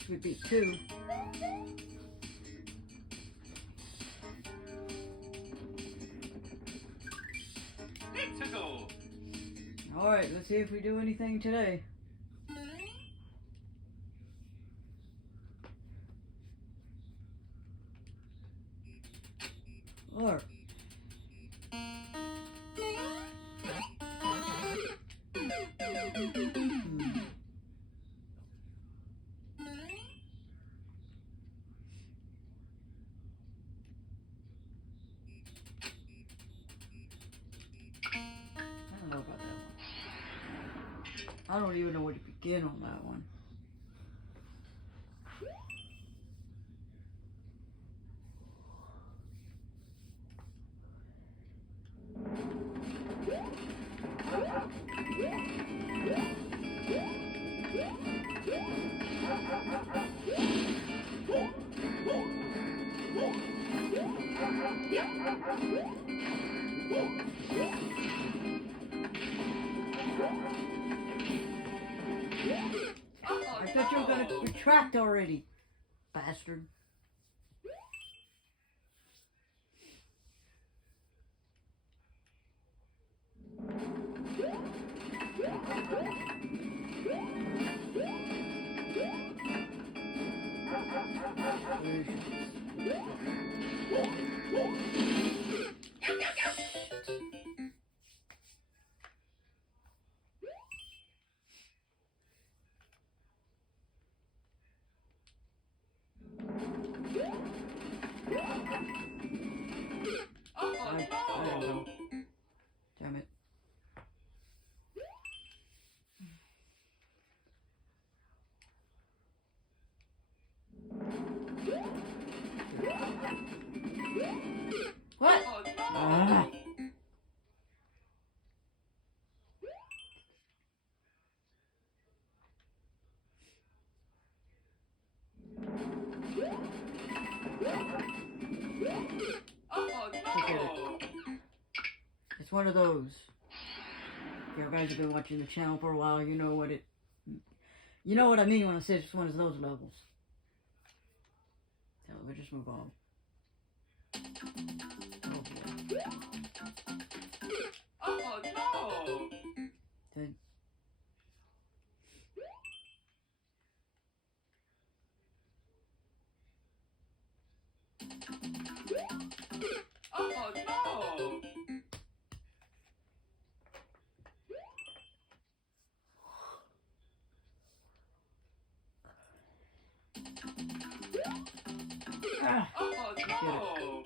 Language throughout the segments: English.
least we beat 2. Let's go. Alright, let's see if we do anything today. Or I don't know about that one. I don't even know where to begin on that one. I thought you were gonna retract already, bastard. I don't know. Damn it. What? Ah. It's one of those. If you guys have been watching the channel for a while, you know what I mean when I say it's one of those levels. So we'll just move on. Oh boy. Oh no! Then Oh no! ah, Oh no!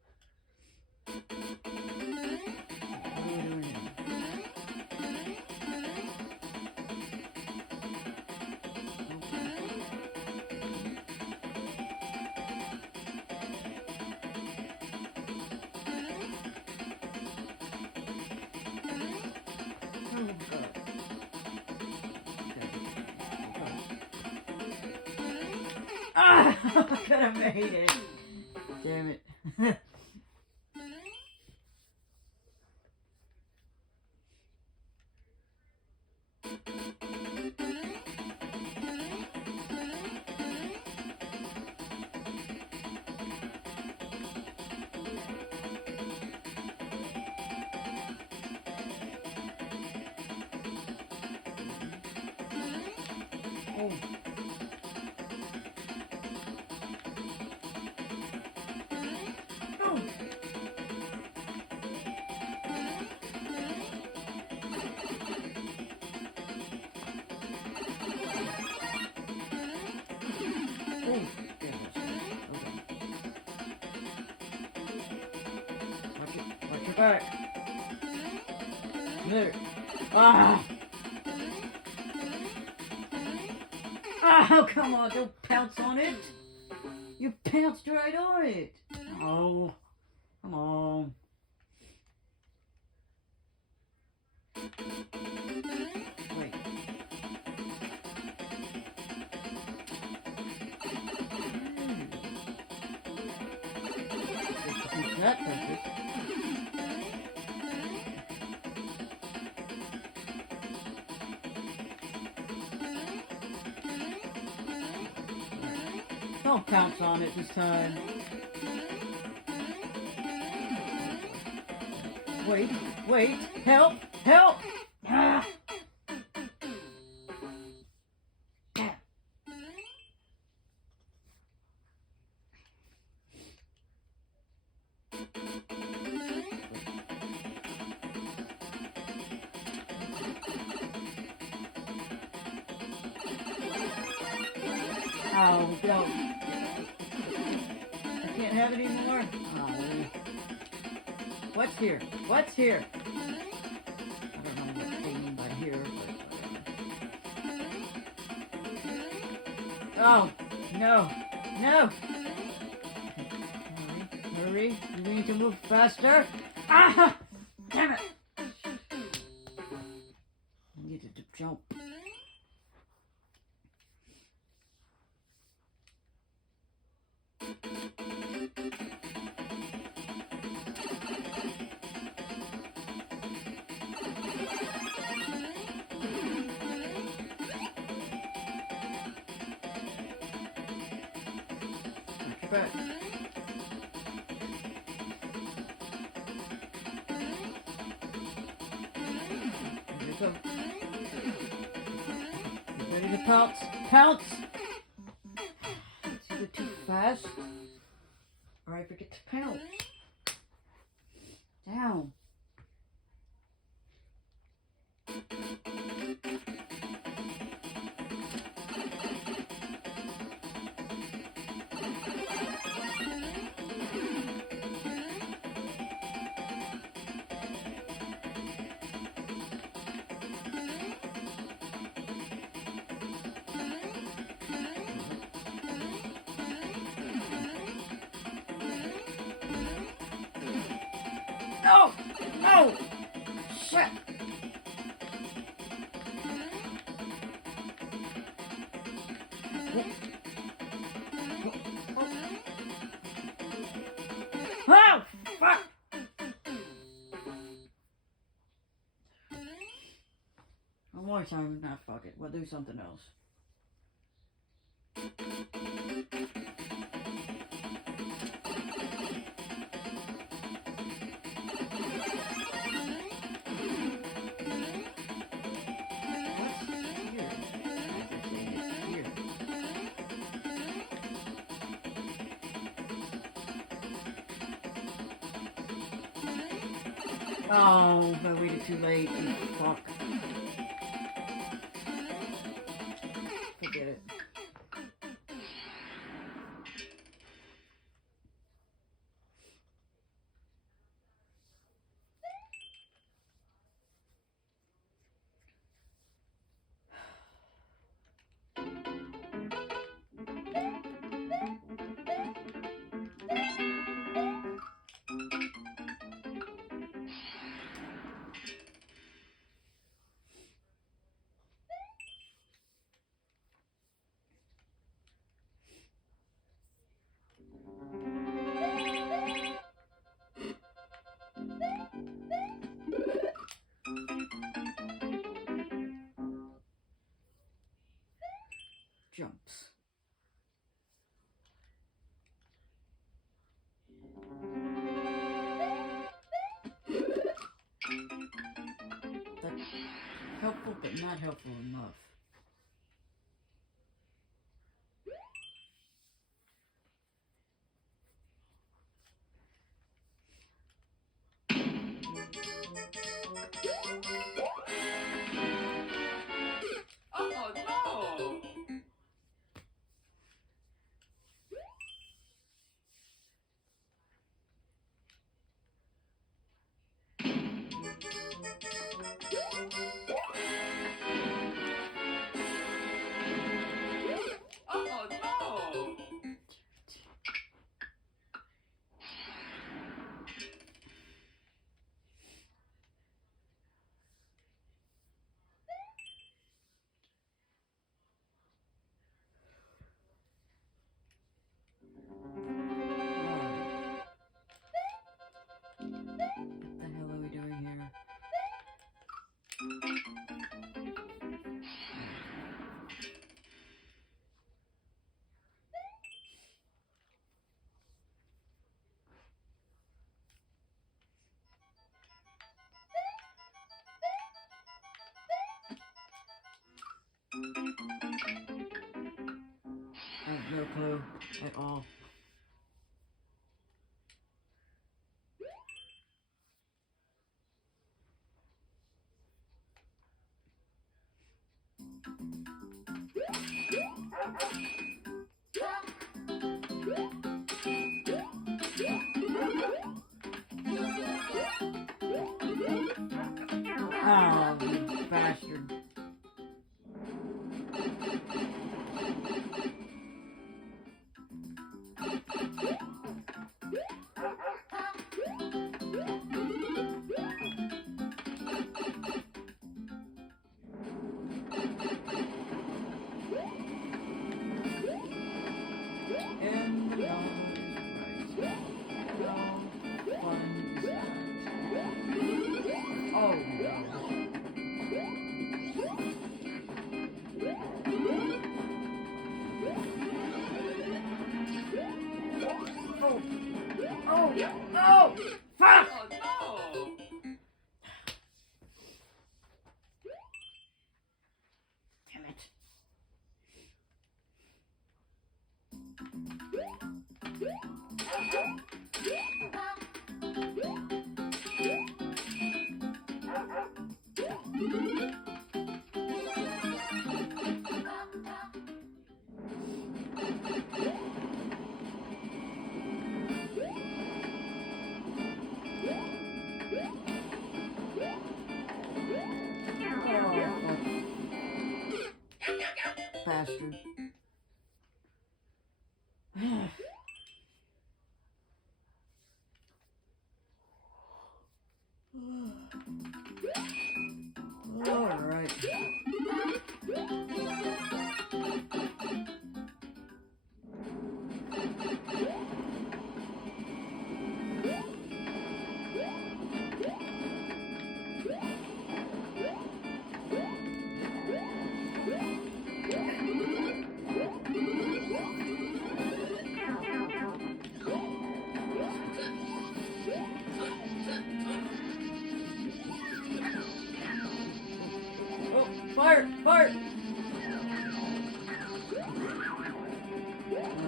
what are we doing now? Oh, God. Ah! I could have made it. Damn it. Oh. Oh. Oh. Watch your back. There. Ah! Oh, come on, don't pounce on it. You pounced right on it. Oh, come on. Wait. that purpose. Don't pounce on it this time. Wait, wait, help, help! Ah! Oh, no. I can't have it anymore. Oh. What's here? What's here? I don't know what they mean by here, but whatever. Oh, no. No! Hurry, hurry. You need to move faster. Ah! Damn it! I needed to jump. Back. Here we go. You ready to pounce? Pounce! It's either too fast or I forget to pounce. Down. No! No! Shit! Oh, fuck! One more time. Nah, fuck it. We'll do something else. Oh, I waited too late. Fuck. Forget it. Jumps. That's helpful, but not helpful enough. Oh no! I have no clue at all. Oh, you bastard. And the dog is right. How fun is that? Oh, no. Oh, oh, oh, fuck! Oh no! Damn it. Bastard. All right. Oh, fire! Fire!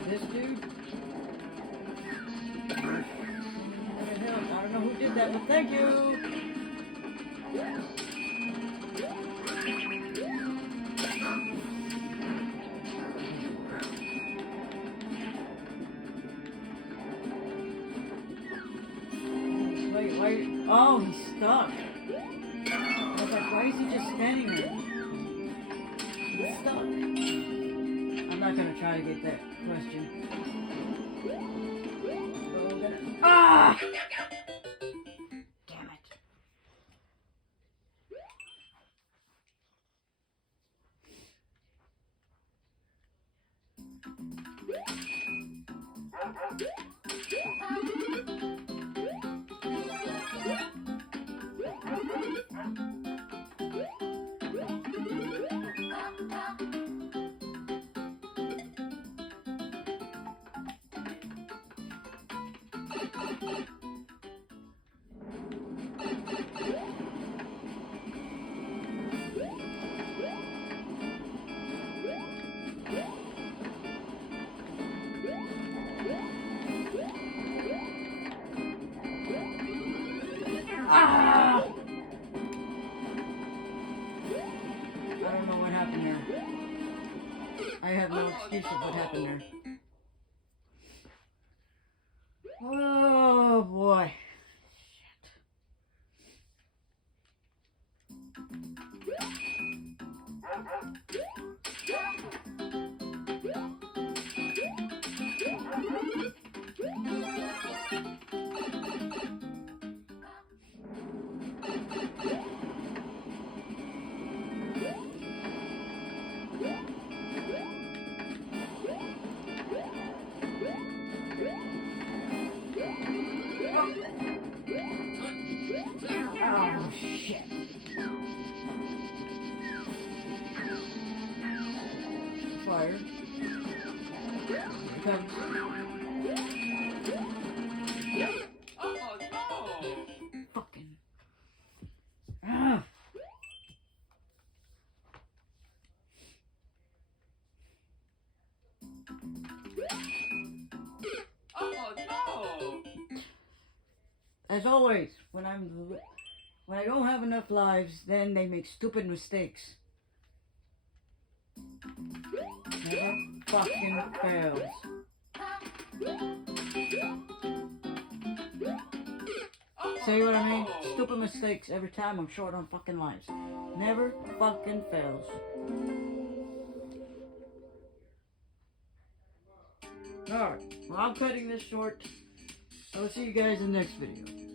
This dude? What the hell? I don't know who did that, but thank you! Wait. Oh, he's stuck. I was like, why is he just standing there? He's stuck. I'm not gonna try to get that question. Ah! Damn it. Ah! I don't know what happened there. I have no excuse of what happened there. Oh boy. Oh shit. Fire. Here it comes. Oh no! Fucking. Ah. as always, when I don't have enough lives, then they make stupid mistakes. Never fucking fails. See what I mean? Stupid mistakes every time I'm short on fucking lives. Never fucking fails. Alright, well I'm cutting this short. I'll see you guys in the next video.